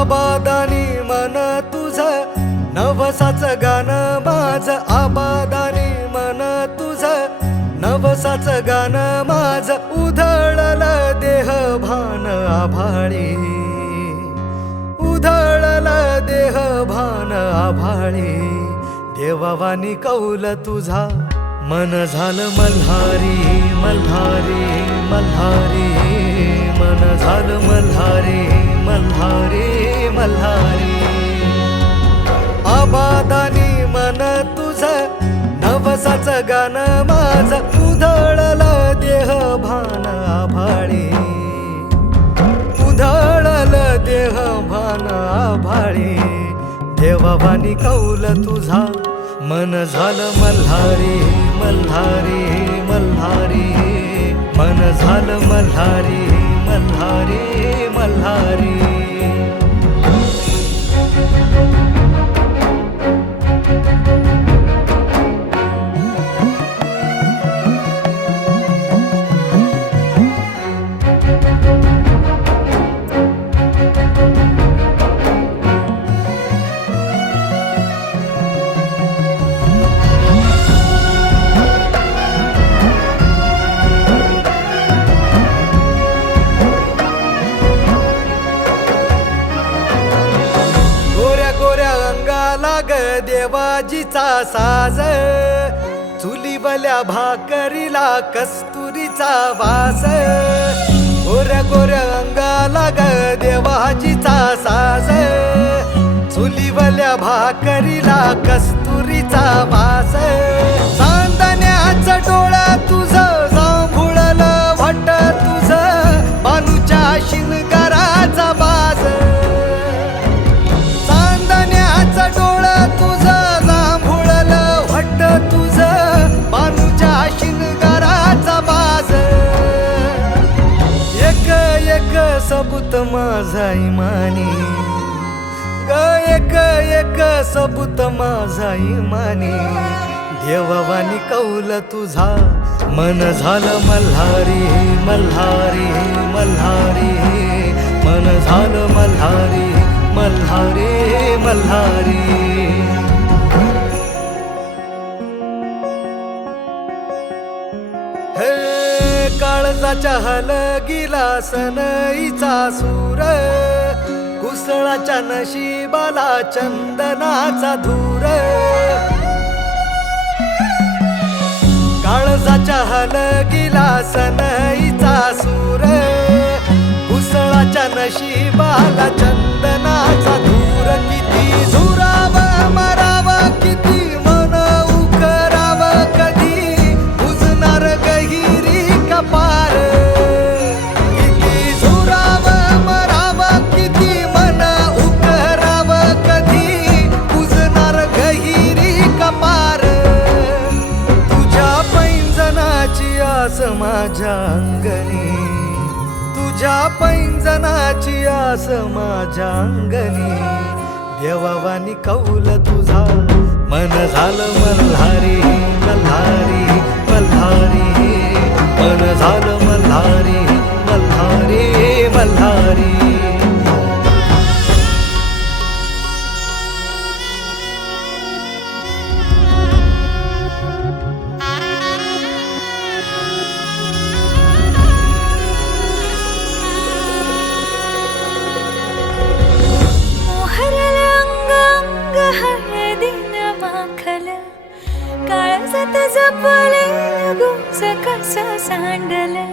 आबादानी मन तुझं नवसाचं गाणं माझं, आबादानी मन तुझं नवसाचं गाणं माझं. उधळलं देह भान आभाळी, उधळलं देह भान आभाळी. देवावानी कौल तुझा मन झालं मल्हारी, मल्हारी मल्हारी. मन झालं मल्हारी, मल्हारी मल्हारी. आबादानी मन तुझं नवसाचं गाणं माझं. उधळलं देह भान आभाळी, उधळलं देह भान आभाळी. देवावानी कौल तुझा मन झालं मल्हारी, मल्हारी मल्हारी. मन झालं मल्हारी, मल्हारी मल्हारी. लाग देवाजीचा साज, चुलीवल्या भाकरीला कस्तुरीचा वास. गोऱ्या गोऱ्या अंगाला ग देवाजीचा साज, चुलीवल्या भाकरीला कस्तुरीचा वास. चांदण्याचं डोळं तुझं जांभुळलं वाट तुझं, बानूच्या शिनगाराचा बाज. डोळं तुझं जांभुळलं वाट तुझं, बानूच्या शिनगाराचा बाज. एक एक सबूत माझा इमानी ग, एक एक सबूत माझा इमानी. देवावानी कौल तुझा मन झालं मल्हारी, मल्हारी मल्हारी. मन झालं मल्हारी, मल्हारी मल्हारी. हे काळजाच्या हलगीला सनईचा सूर, कुसळाच्या नशिबाला चंदनाचा धूर. काळजाच्या हलगीला सनईचा सूर, कुसळाच्या नशिबाला चंदनाचा धूर. किती झुराव मराव, किती मन उकराव, कधी बुजणार गहिरी कपार. किती झुराव मराव, किती मन उकराव, कधी बुजणार गहिरी कपार. तुझ्या पैंजनाची आस माझ्या अंगणी, तुझ्या पैंजनाची आस माझ्या अंगणी. देवावानी कौल तुझा मन झालं मल्हारी, मल्हारी मल्हारी. मन झालं मल्हारी, मल्हारी मल्हारी. काळजात जपले गुंज कसा सांडला.